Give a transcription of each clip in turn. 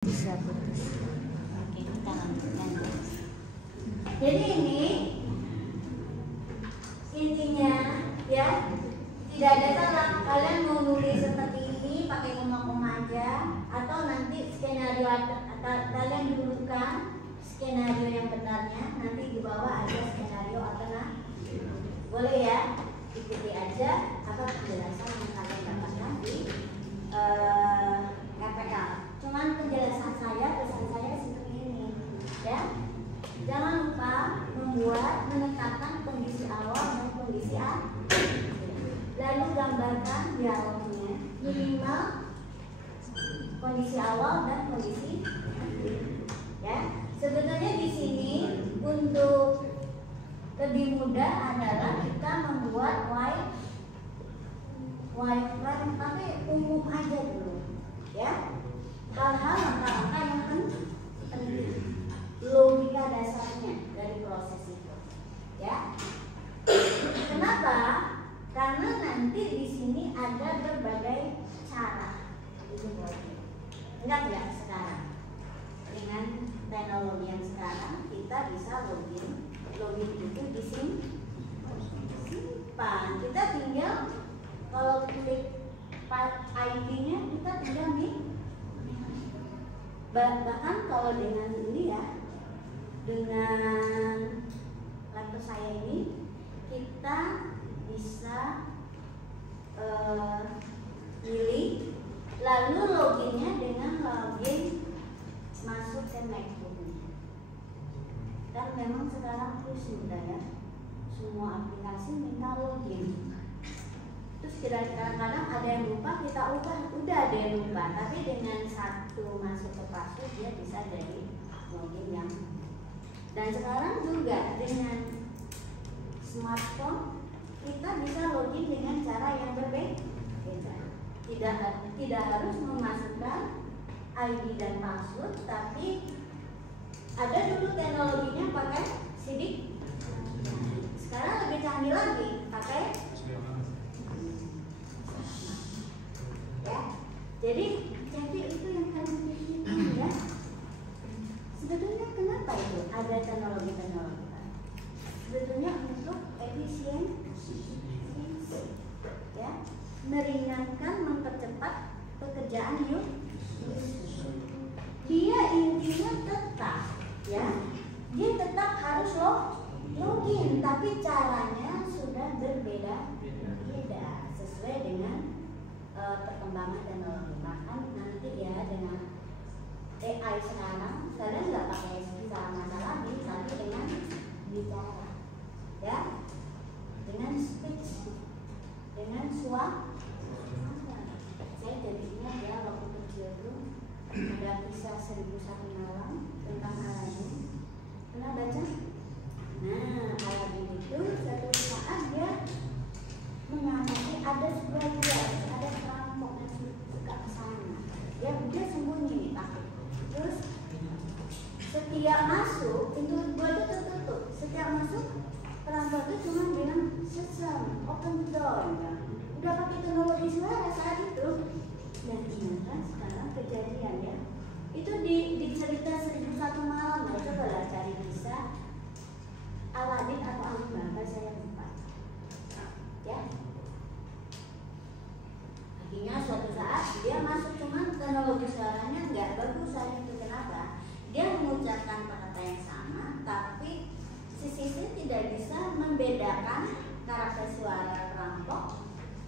Bisa putus. Oke, kita lanjutkan. Jadi ini intinya ya, tidak ada salah kalian mau nulis seperti ini pakai koma-koma aja, atau nanti skenario kalian dulukan skenario yang benarnya, nanti di bawah ada skenario alternatif. Boleh ya, ikuti aja apa penjelasan yang kalian dapatkan di KPL. Cuman penjelasan saya, pesan saya seperti ini ya. Jangan lupa menetapkan kondisi awal dan kondisi akhir. Lalu gambarkan dialognya, minimal kondisi awal dan kondisi akhir. Ya, sebetulnya di sini untuk lebih mudah adalah kita membuat wireframe, tapi umum aja dulu, ya. Hal-hal langkah-langkah yang penting, logika dasarnya dari proses itu, ya. Kenapa? Karena nanti di sini ada berbagai cara. Itu boleh. Ingat nggak sekarang? Dengan teknologi yang sekarang kita bisa login itu di sini simpan. Kita tinggal kalau klik ID-nya kita tinggal nih. Bahkan kalau dengan ini ya, dengan laptop saya ini kita bisa pilih, lalu loginnya dengan login masuk ke MacBook-nya. Dan memang sekarang terus mudah ya, semua aplikasi minta login. Terus kadang-kadang ada yang lupa, kita udah ada yang lupa, tapi dengan satu masuk ke password dia bisa jadi login yang. Dan sekarang juga dengan smartphone kita bisa login dengan cara yang berbeda. Tidak harus memasukkan ID dan password, tapi ada dulu teknologinya pakai sidik. Sekarang lebih canggih lagi pakai ya. Jadi itu yang kalian pikirkan ya. Sebetulnya kenapa itu ada teknologi-teknologi? Sebetulnya untuk efisiensi, ya, meringankan, mempercepat pekerjaan dia intinya tetap ya, dia tetap harus login, tapi caranya sudah berbeda sesuai dengan perkembangan teknologi. Bahkan nanti ya dengan AI sekarang kalian nggak pakai kata lagi, tapi dengan bicara ya, dengan speech, dengan suara. Saya jadi ingat ya, waktu kecil itu ada kisah 1001 malam tentang Aladin. Pernah baca? Nah, Aladin itu suatu saat dia mengamati ada sebuah gua, ada perampok yang suka kesana. Dia sembunyi nih takut. Terus setiap masuk pintu gua itu tertutup. Setiap masuk perampok itu cuma bilang sesam, open the door. Udah pakai teknologi suara saat itu. Dan ternyata sekarang kejadian ya. Itu di cerita 1001 malam. Nah, itu kalau cari kisah Aladin atau Alibaba saya lupa. Ya. Akhirnya suatu saat dia masuk, cuman teknologi suaranya nggak bagus saat itu. Kenapa? Dia mengucapkan kata yang sama, tapi sisi tidak bisa membedakan karakter suara perampok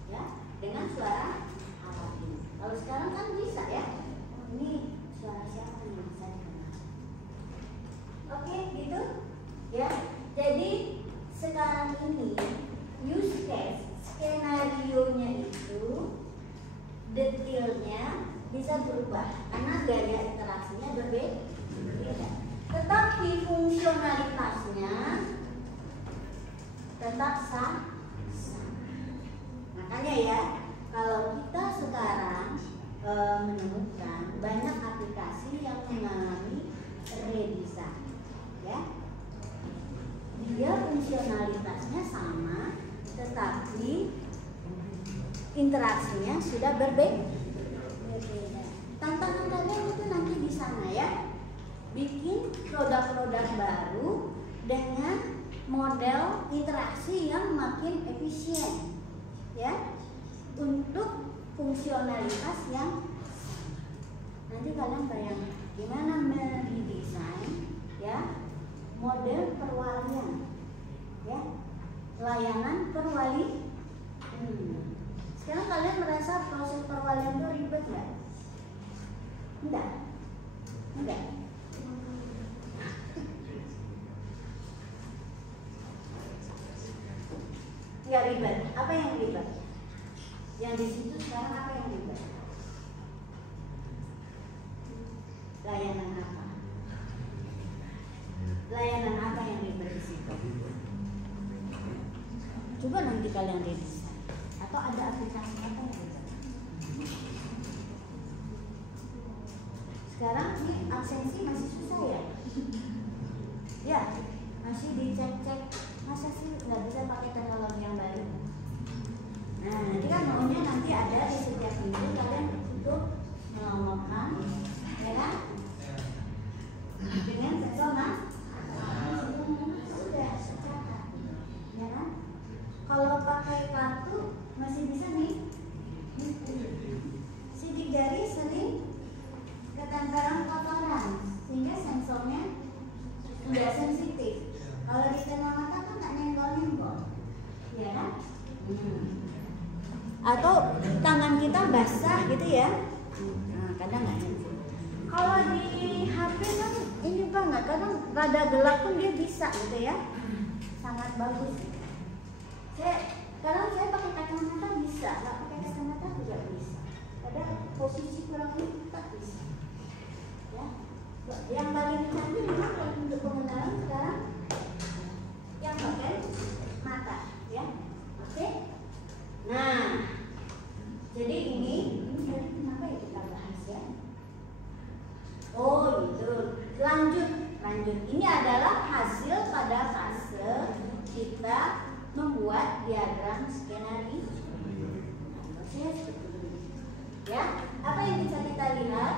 ya dengan suara Aladin. Kalau sekarang kan bisa ya. Ini suara siapa yang bisa dikenal? Oke, gitu ya. Jadi sekarang ini use case skenario-nya itu detailnya bisa berubah karena gaya interaksinya berbeda. Tetapi fungsionalitasnya tetap sama. Makanya ya, kalau kita sekarang menemukan banyak aplikasi yang mengalami redesign, ya, dia fungsionalitasnya sama, tetapi interaksinya sudah berbeda. Tantangan kalian itu nanti di sana. apa? Interaksi yang makin efisien, ya, untuk fungsionalitas yang nanti kalian bayangkan gimana mendesain, ya, model perwalian, ya, layanan perwali. Sekarang kalian merasa proses perwalian itu ribet nggak? Enggak. Nggak ribet. Apa yang ribet? Yang di situ sekarang apa yang ribet? Layanan apa? Layanan apa yang ribet di situ? Coba nanti kalian redesign. Atau ada aplikasi apa yang ribet? Sekarang ini absensi masih susah ya? Ya, masih dicek-cek. Masa sih nggak bisa pakai teknologi yang baru? Nah, nanti kan maunya nanti ada di setiap minggu kalian untuk melakukan, ya kan? Dengan persona, sudah secatat, ya kan? Kalau pakai kartu masih bisa nih, sidik jari sering ketempelan kotoran sehingga sensornya tidak sensitif. Kalau di tengah mata kan nggak nyenggol-nyenggol, ya kan? Atau tangan kita basah gitu ya, nah, kadang nggak nyenggol. Kalau di HP kan ini banget, kadang rada gelap pun dia bisa gitu ya, sangat bagus. Kalau saya pakai kacamata bisa, nggak pakai kacamata juga bisa. Ada posisi kurang tepat bisa. Ya, yang paling canggih memang untuk pengenalan sekarang yang pakai mata, ya, oke. Nah, jadi ini tadi kenapa ya kita bahas ya? Oh itu, lanjut. Ini adalah hasil pada fase kita membuat diagram skenario. Ya, apa yang bisa kita lihat?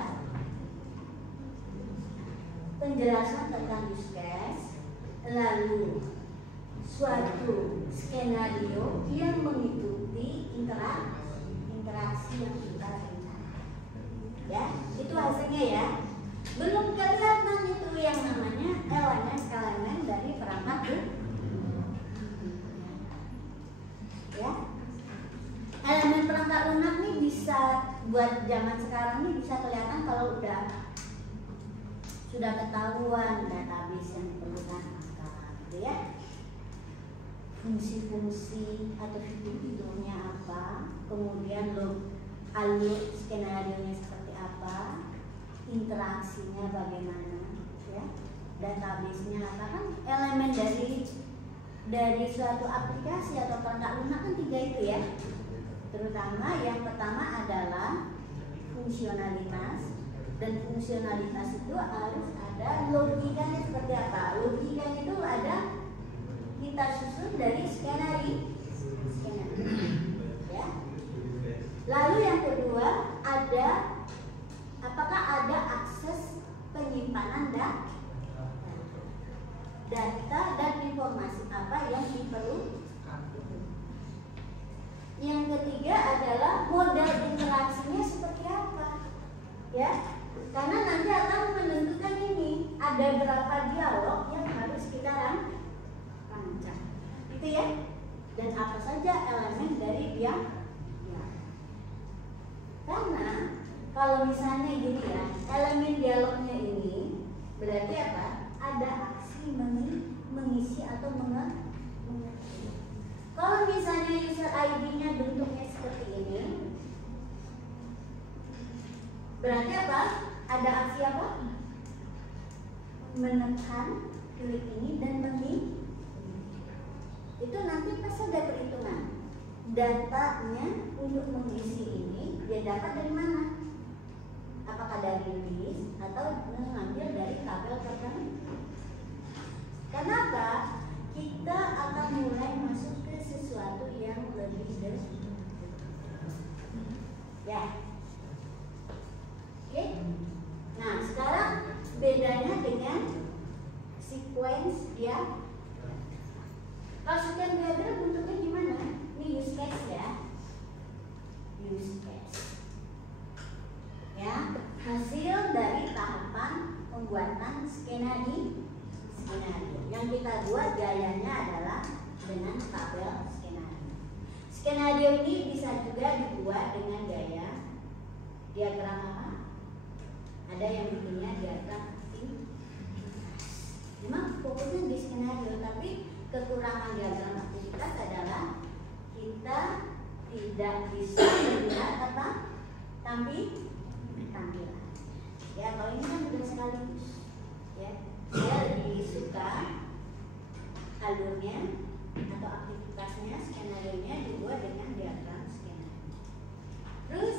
Penjelasan tentang use case, lalu suatu skenario yang mengikuti interaksi yang kita rencanakan. Ya, itu hasilnya ya. Belum kelihatan itu yang namanya elemen dari perangkat ya. Elemen perangkat lunak nih bisa buat zaman sekarang nih bisa kelihatan kalau sudah ketahuan database yang diperlukan apa, gitu ya. Fungsi-fungsi atau fitur-fiturnya apa, kemudian alur skenario-nya seperti apa, interaksinya bagaimana, ya, database-nya apa, kan elemen dari suatu aplikasi atau perangkat lunak kan 3 itu ya. Terutama yang pertama adalah fungsionalitas, dan fungsionalitas itu harus ada logikanya seperti apa. Logikanya itu ada kita susun dari skenario, ya. Lalu yang kedua ada apakah ada akses penyimpanan data dan informasi apa yang diperlukan. Yang ketiga adalah model interaksinya seperti apa, ya, karena nanti akan menentukan ini ada berapa dialog yang harus kita rancang, gitu ya, dan apa saja elemen dari dia. Karena kalau misalnya gini ya, elemen dialognya ini berarti apa? Ada aksi mengisi atau mengerti. Kalau misalnya user ID-nya bentuknya seperti ini, berarti apa? Ada aksi apa? Menekan klik ini dan mengisi. Itu nanti pasti ada perhitungan. Datanya untuk mengisi ini dia dapat dari mana? Apakah dari list atau mengambil dari tabel tertentu? Kenapa? Kita akan mulai masuk ke sesuatu yang lebih detail. Ya. Oke. Nah, sekarang bedanya dengan sequence ya. sekian diagram bentuknya gimana? Ini use case ya. Use case. Ya, hasil dari tahapan pembuatan skenario. Yang kita buat gayanya adalah dengan tabel skenario. Skenario ini bisa juga dibuat dengan gaya diagram apa? Ada yang bikinnya diagram aktivitas. Memang fokusnya di skenario, tapi kekurangan diagram aktivitas adalah kita tidak bisa melihat apa? Tampilan. Ya, kalau ini kan udah sekaligus. Ya, saya lebih suka alurnya atau aktivitasnya, skenario-nya dibuat dengan diagram skenario. Terus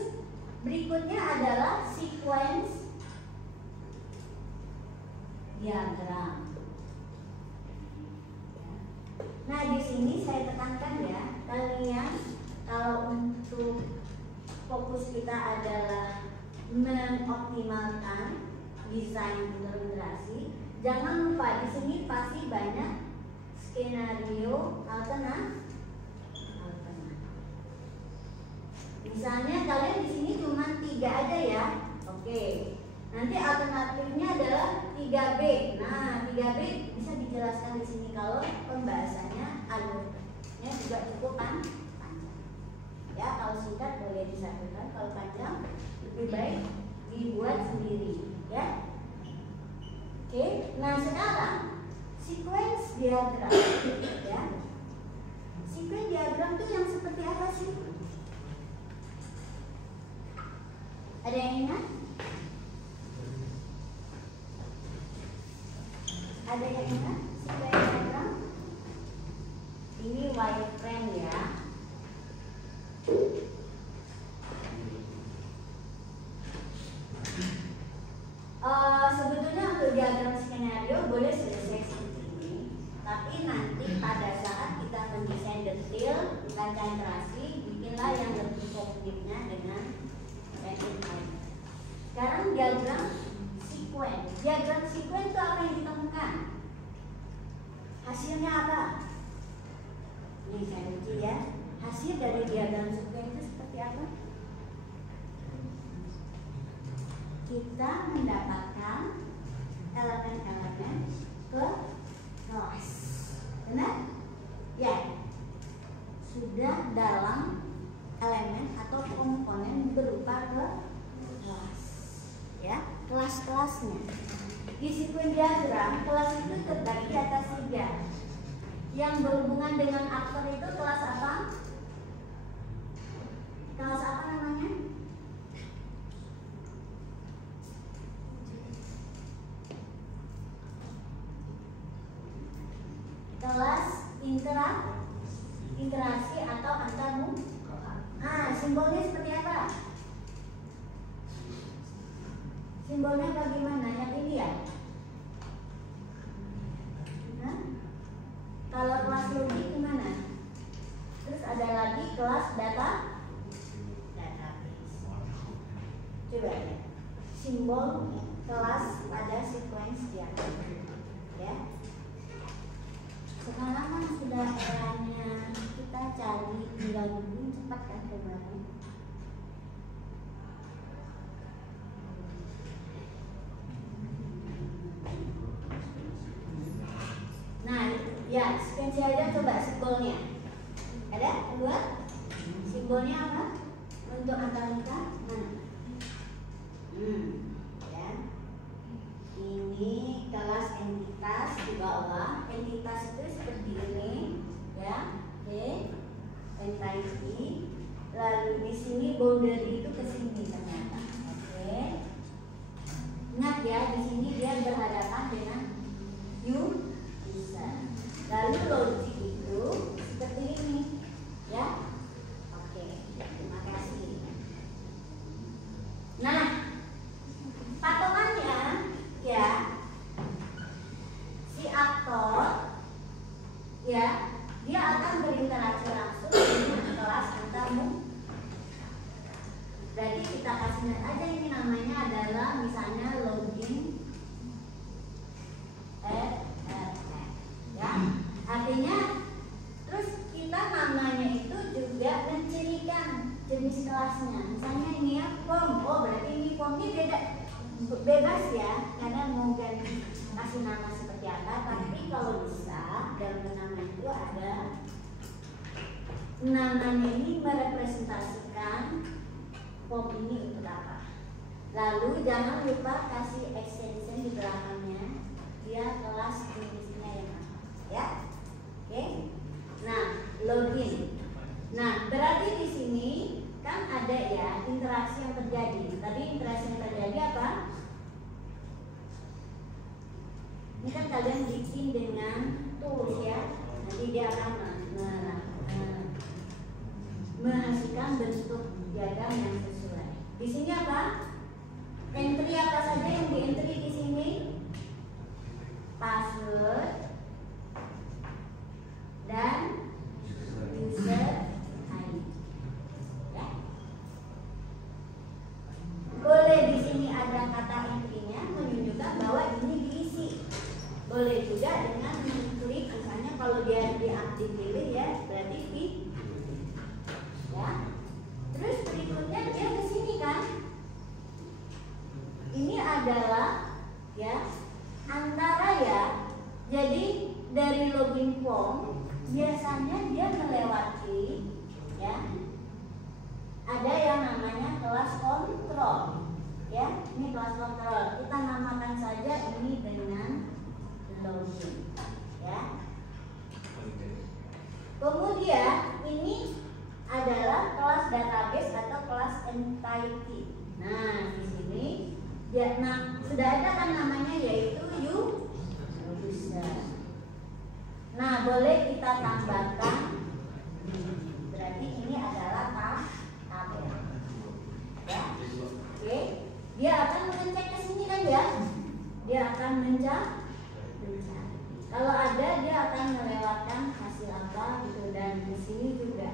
berikutnya adalah sequence diagram. Nah, di sini saya tekankan ya, kalian kalau untuk fokus kita adalah mengoptimalkan desain integrasi, jangan lupa di sini pasti banyak skenario alternatif. Misalnya kalian di sini cuma 3 aja ya, oke. Nanti alternatifnya adalah 3B. Nah, 3B bisa dijelaskan di sini kalau pembahasannya alurnya juga cukup panjang. Ya, kalau singkat boleh disatukan, kalau panjang lebih baik dibuat sendiri, ya. Oke, nah sekarang sequence diagram, ya. Sequence diagram itu yang seperti apa sih? Ada yang ingat? Ada yang ingat sequence diagram? Ini wireframe ya. Sebetulnya untuk diagram skenario boleh selesai seperti ini, tapi nanti pada saat kita mendesain detail, konsentrasi, bikinlah yang lebih konkretnya dengan pattern. Sekarang diagram sequence. Diagram sequence itu apa yang ditemukan? Hasilnya apa? Ini saya uji ya. Hasil dari diagram sequence itu seperti apa? Kita mendapatkan elemen-elemen ke kelas. Benar? Ya. Sudah dalam elemen atau komponen berupa ke kelas. Ya, kelas-kelasnya. Di sequence diagram, kelas itu terbagi atas 3. Yang berhubungan dengan aktor itu kelas apa? Kelas apa namanya? Kelas interaksi atau antarmuka. Nah, simbolnya seperti apa? Simbolnya bagaimana? Yang ini ya? Nah, kalau kelas logik gimana? Terus ada lagi kelas database. Coba ya. Simbol kelas pada sequence diagram. Ya. Sekarang kan sudah eranya kita cari tinggal dulu cepat kan kemarin. Nah, ya sequence aja coba simbolnya. Ada? Kedua? Simbolnya apa? Untuk antarmuka mana? Ya. Ini kelas entitas di bawah. Entitas itu seperti ini, ya. Oke. Entity. Lalu di sini boundary itu ke sini ternyata. Oke. Ingat ya, di sini dia berhadapan dengan user. Lalu logic itu seperti ini, ya. Oke. Terima kasih. Nah, patokannya ya, si aktor ya, dia akan berinteraksi langsung dengan kelas antarmuka. Berarti kita kasih lihat aja ini namanya adalah misalnya login RRF ya. Artinya bebas ya, karena mau ganti kasih nama seperti apa. Tapi kalau bisa dalam nama itu ada namanya ini merepresentasikan form ini untuk apa. Lalu jangan lupa kasih extension di belakangnya, dia kelas Inggrisnya yang apa ya. Oke. Nah, login. Nah, berarti di sini kan ada ya interaksi yang terjadi. Tadi interaksi yang terjadi apa? Ini kan kalian bikin dengan tools ya. Nanti dia akan menghasilkan bentuk diagram yang sesuai. Di sini apa? Entry apa saja yang di entry di sini? Password dan user ID. Ya. Boleh di sini ada kata entry-nya menunjukkan bahwa ini diisi. Boleh juga dengan klik, misalnya kalau dia dipilih ya, berarti di ya. Terus berikutnya dia ke sini kan. Ini adalah ya antara ya. Jadi dari login form biasanya dia melewati ya. Ada yang namanya kelas kontrol. Ya, ini kelas kontrol. Kita namakan saja ini dengan login. Ya. Kemudian ini adalah kelas database atau kelas entity. Nah, di sini ya, sudah ada kan namanya yaitu user. Nah, boleh kita tambahkan. Berarti ini adalah tabel. Ya. Oke. Dia akan mengecek ke sini kan ya? Dia akan mencari. Kalau ada dia akan melewatkan hasil apa gitu, dan di sini juga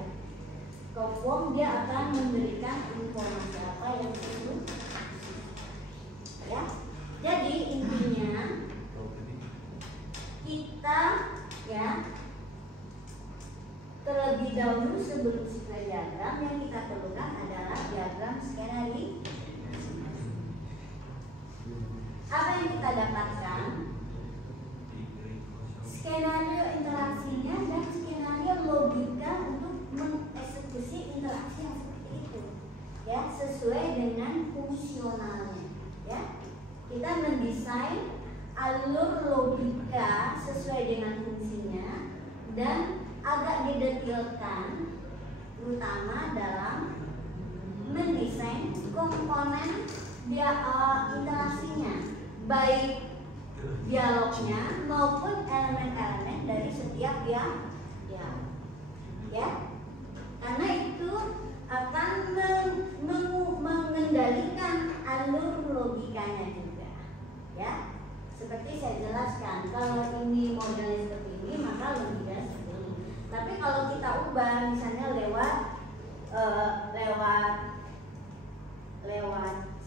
form dia akan memberikan informasi apa yang perlu. Ya. Jadi intinya kita ya terlebih dahulu sebelum square diagram yang kita perlukan adalah diagram skenario. Apa yang kita dapatkan? Skenario interaksinya dan skenario logika untuk mengeksekusi interaksi yang seperti itu, ya, sesuai dengan fungsionalnya. Ya, kita mendesain alur logika sesuai dengan fungsinya dan agak didetailkan, terutama dalam mendesain komponen interaksinya, baik dialognya maupun elemen-elemen dari setiap dialog. Ya, karena itu akan mengendalikan alur logikanya juga. Ya, seperti saya jelaskan, kalau ini modelnya seperti ini maka logikanya seperti ini. Tapi kalau kita ubah misalnya lewat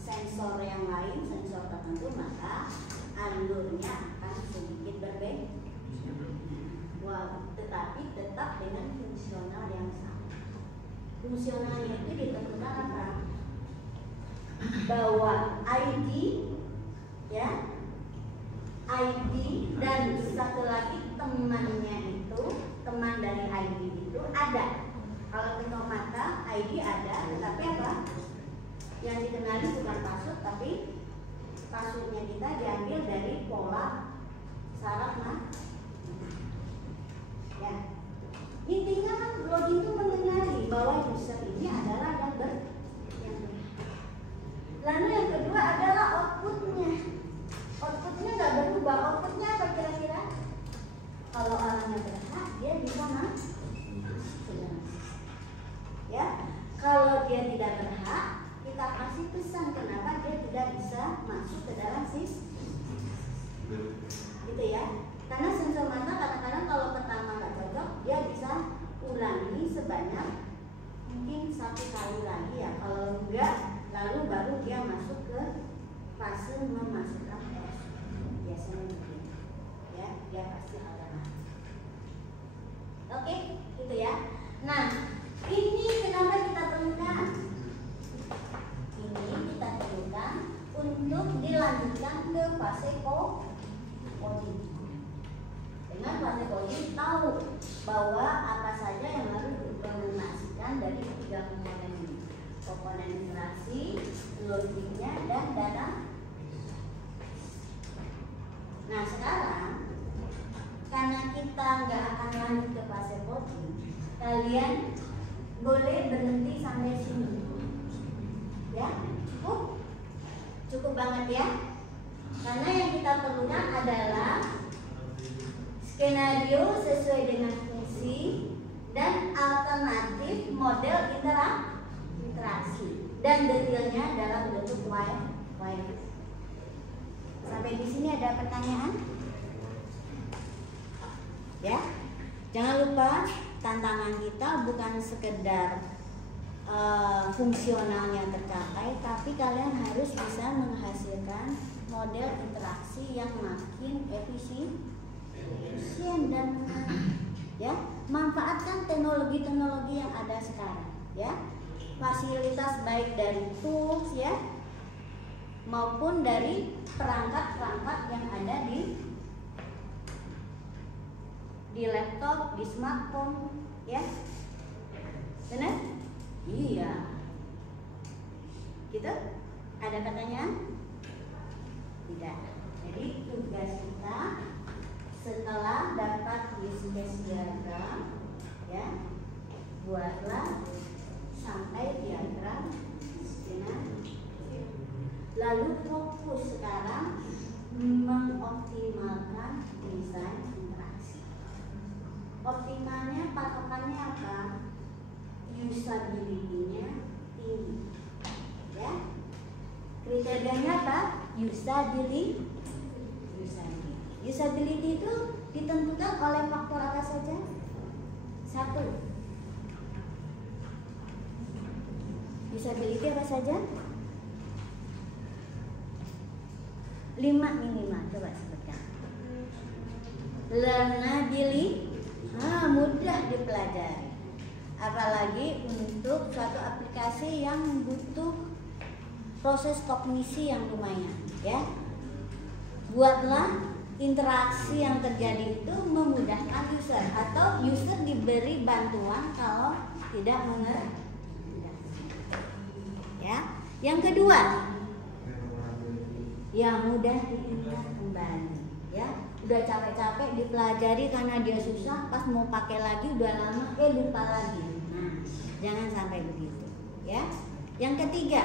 sensor yang lain, sensor tertentu, maka alurnya akan sedikit berbeda. Tetapi tetap dengan fungsional yang sama. Fungsionalnya itu ditentukan apa? Bahwa ID, ya, ID dan satu lagi temannya itu, teman dari ID itu ada. Kalau bentuk mata ID ada, tetapi apa? Yang dikenali bukan password, tapi passwordnya kita diambil dari pola syarat ya. Intinya kan login itu mengenali bahwa user ini adalah yang lalu yang kedua adalah outputnya. Outputnya nggak berubah. Outputnya apa kira-kira? Kalau orangnya berhak, dia bisa masuk. Ya, kalau dia tidak berhak, kita kasih pesan kenapa dia tidak bisa masuk ke dalam sistem. Gitu ya. Karena dengan the fase coding. Dengan fase coding tahu bahwa apa saja yang harus diimplementasikan dari ketiga komponen ini. Komponen interaksi, logiknya, dan data. Nah sekarang karena kita nggak akan lanjut ke fase coding, kalian boleh berhenti sampai sini. Ya, cukup banget ya. Karena yang kita perlukan adalah skenario sesuai dengan fungsi dan alternatif model interaksi dan detailnya dalam bentuk white. Sampai di sini ada pertanyaan? Ya, jangan lupa tantangan kita bukan sekedar fungsionalnya tercapai, tapi kalian harus bisa menghasilkan model interaksi yang makin efisien dan menarik. Ya, manfaatkan teknologi-teknologi yang ada sekarang. Ya, fasilitas baik dari tools ya, maupun dari perangkat-perangkat yang ada di laptop, di smartphone, ya, benar? Iya. Gitu? Ada pertanyaan? Tidak. Jadi tugas kita setelah dapat use case diagram, ya, buatlah sampai diagram skenario. Lalu fokus sekarang mengoptimalkan desain interaksi. Optimalnya patokannya apa? Usability-nya tinggi. Ya. Kriterianya apa? Usability. Usability itu ditentukan oleh faktor apa saja? Satu. Usability apa saja? 5 minimal, coba sebutkan. Learnability, mudah dipelajari. Apalagi untuk suatu aplikasi yang butuh proses kognisi yang lumayan, ya. Buatlah interaksi yang terjadi itu memudahkan user atau user diberi bantuan kalau tidak mengerti. Ya. Yang kedua, ya mudah diingat kembali, ya. Udah capek-capek dipelajari karena dia susah, pas mau pakai lagi udah lama lupa lagi. Nah, jangan sampai begitu, ya. Yang ketiga,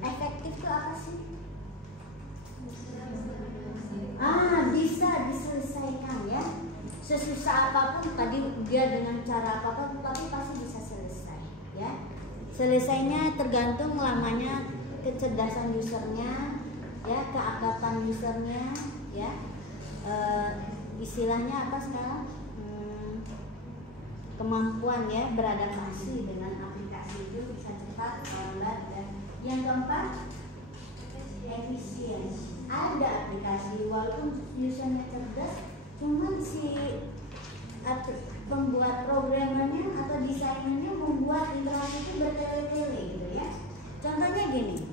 efektif itu apa sih? Bisa diselesaikan, ya. Sesusah apapun tadi dia dengan cara apapun, tapi pasti bisa selesai, ya. Selesainya tergantung lamanya kecerdasan usernya, ya, keagapan usernya, ya. Istilahnya apa sekarang? Kemampuan, ya, beradaptasi dengan aplikasi itu bisa cepat, lambat, dan yang keempat efisiensi. Ada aplikasi walaupun usernya cerdas, cuman si pembuat programmernya atau desainernya membuat interaksi itu bertele-tele gitu, ya. Contohnya gini.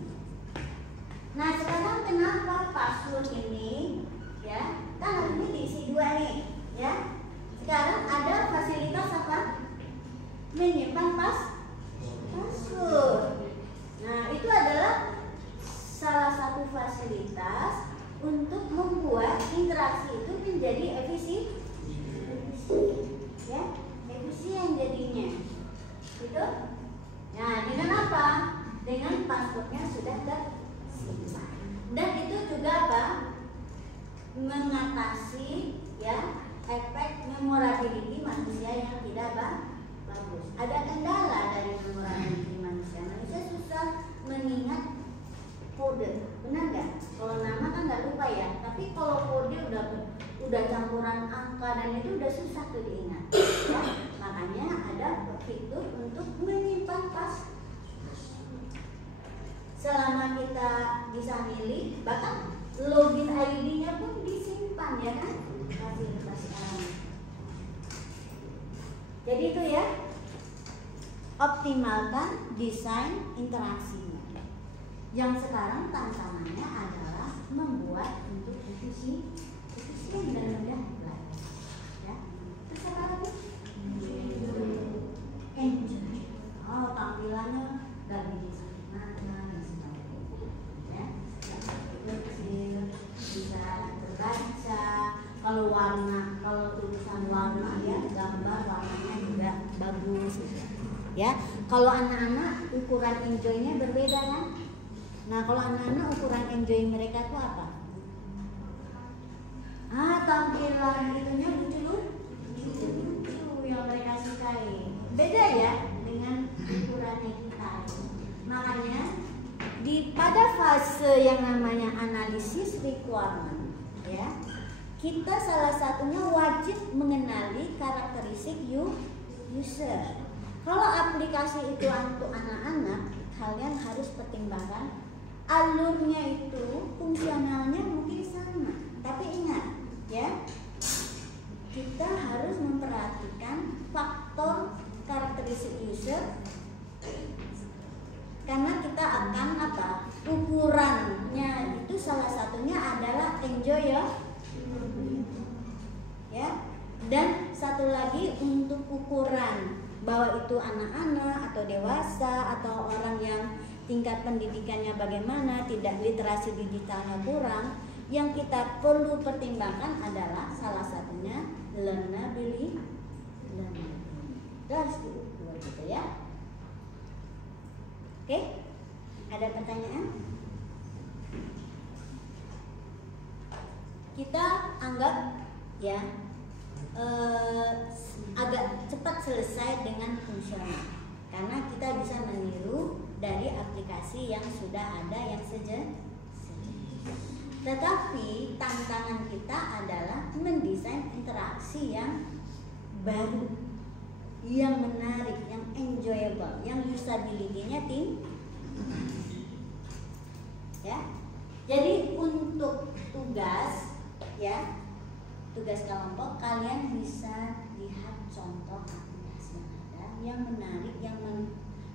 Nah sekarang kenapa password ini, ya, kan hari ini diisi 2 nih, ya. Sekarang ada fasilitas apa? Menyimpan password. Nah itu adalah salah satu fasilitas untuk membuat interaksi itu menjadi efisien, ya, efisien jadinya, gitu. Nah dengan apa? Dengan passwordnya sudah tersimpan. Dan itu juga apa? Mengatasi, ya, efek memorability manusia yang tidak bagus. Ada kendala dari memorability manusia. Manusia susah mengingat kode, benar nggak? Kalau nama kan nggak lupa, ya. Tapi kalau kode udah campuran angka dan itu udah susah tuh diingat. Ya? Makanya ada fitur untuk menyimpan password. Selama kita bisa milih, bahkan login ID-nya pun disimpan, ya kan? Fasilitas sekarang. Jadi itu, ya, optimalkan desain interaksinya. Yang sekarang tantangannya adalah membuat untuk efisien dan mudah belajar. Ya. Terus apa lagi? Enjoy. Oh, tampilannya dari mana dan sebagainya. Ya. Kecil, bisa terbaca. Kalau warna, kalau tulisan warna ya, gambar warnanya juga bagus. Ya. Kalau anak-anak ukuran enjoy-nya berbeda kan? Nah, kalau anak-anak ukuran enjoy mereka itu apa? Tampilan itunya lucu yang mereka sukai. Beda ya dengan ukurannya kita. Makanya pada fase yang namanya analisis requirement, ya, kita salah satunya wajib mengenali karakteristik user. Kalau aplikasi itu untuk anak-anak, kalian harus pertimbangkan alurnya itu, fungsionalnya mungkin sama, tapi ingat ya, kita harus memperhatikan faktor karakteristik user, karena kita akan ukurannya itu salah satunya adalah enjoy ya, dan satu lagi untuk ukuran bahwa itu anak-anak atau dewasa atau orang yang tingkat pendidikannya bagaimana, tidak literasi digitalnya kurang, yang kita perlu pertimbangkan adalah salah satunya learnability. Harus diukur gitu ya. Oke, ada pertanyaan? Kita anggap ya agak cepat selesai dengan fungsional, karena kita bisa meniru dari aplikasi yang sudah ada yang sejenis. Tetapi tantangan kita adalah mendesain interaksi yang baru, yang menarik, yang enjoyable, yang usability-nya tinggi. Ya. Jadi untuk tugas ya, tugas kelompok, kalian bisa lihat contoh aplikasi yang ada yang menarik,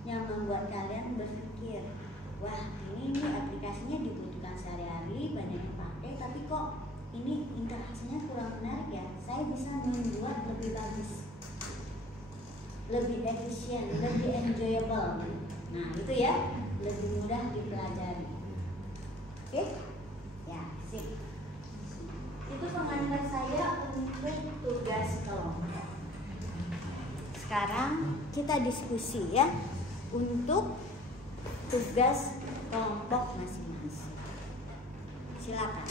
yang membuat kalian berpikir, wah ini aplikasinya dibutuhkan sehari-hari, banyak yang pakai, tapi kok ini interaksinya kurang menarik ya. Saya bisa membuat lebih bagus, lebih efisien, lebih enjoyable. Nah itu ya, lebih mudah dipelajari. Oke? Ya, sip. Itu pengantar saya untuk tugas kelompok. Sekarang kita diskusi ya untuk tugas kelompok masing-masing. Silakan.